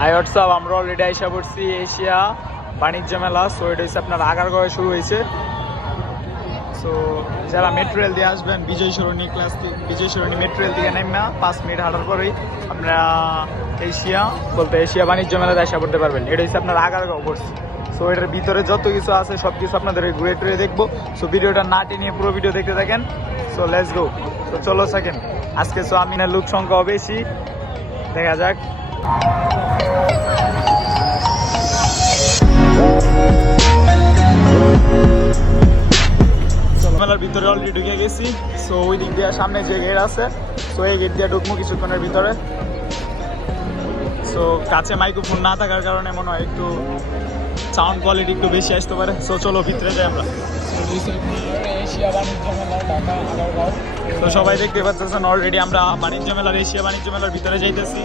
High WhatsApp আমরা already আইসা পড়ছি এশিয়া বাণিজ্য মেলা সো এটা হচ্ছে আপনার আগারগাঁওয়ে শুরু হয়েছে। সো যারা মেট্রো রেল দিয়ে আসবেন, বিজয় সরণি ক্লাস বিজয় সরণি মেট্রো রেল থেকে নেমা, পাঁচ মিনিট হাঁটার পরেই আপনারা এশিয়া বলতে এশিয়া বাণিজ্য মেলাতে আসা পড়তে পারবেন। এটা হচ্ছে আপনার আগারগাঁও পড়ছে সো এটার ভিতরে যত কিছু আছে সব কিছু আপনাদের ঘুরে টুরে দেখব। সো ভিডিওটা না টেনে পুরো ভিডিও দেখতে থাকেন। সো লেটস গো তো চলো থাকেন। আজকে সো আমিনার লোক সংখ্যাও বেশি। দেখা যাক। মেলার ভিতরে অলরেডি ঢুকে গেছি সো ওই দিক দিয়ে সামনে যে গেট আছে এই গেট দিয়ে কিছুক্ষণের ভিতরে। সো কাছে না থাকার কারণে মনে হয় একটু সাউন্ড কোয়ালিটি একটু বেশি আসতে পারে। সো চলো ভিতরে আমরা। তো সবাই দেখতে পাচ্ছেন অলরেডি আমরা বাণিজ্য মেলার, এশিয়া বাণিজ্য মেলার ভিতরে যাইতেছি।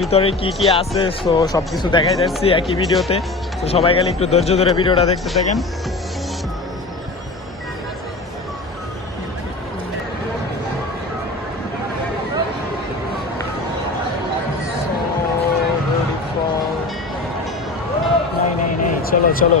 ভিতরে কি কি আছে? সো সবকিছু দেখাই যাচ্ছি একই ভিডিওতে। তো সবাই গেলে একটু ধৈর্য ধরে ভিডিওটা দেখতে থাকেন। চলো চলো।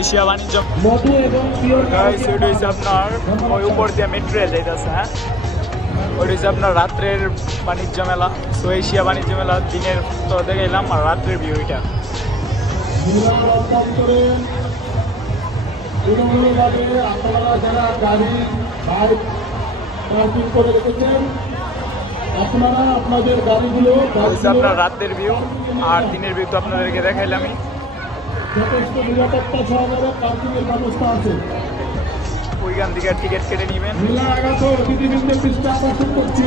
এশিয়া বাণিজ্য। হচ্ছে আপনার ওই উপর দিয়ে মেট্রো রেল যাইতেছে হ্যাঁ? ওইটা হচ্ছে আপনার রাত্রের বাণিজ্য মেলা তো এশিয়া বাণিজ্য মেলা দিনের তো দেখে এলাম আর রাত্রের ভিউ এটা। আপনারা যারা গাড়ি বাইক পার্কিং করে রেখেছেন আপনারা আপনাদের গাড়িগুলো আপনার রাতের ভিউ আর দিনের ভিউ তো আপনাদেরকে দেখাইলামই। যথেষ্ট নিরাপত্তা সহকারে পার্কিংয়ের ব্যবস্থা আছে। ওইখান থেকে টিকিট কেটে নেবেন। মেলা আগত অতিথিবৃন্দের দৃষ্টি আকর্ষণ করছি।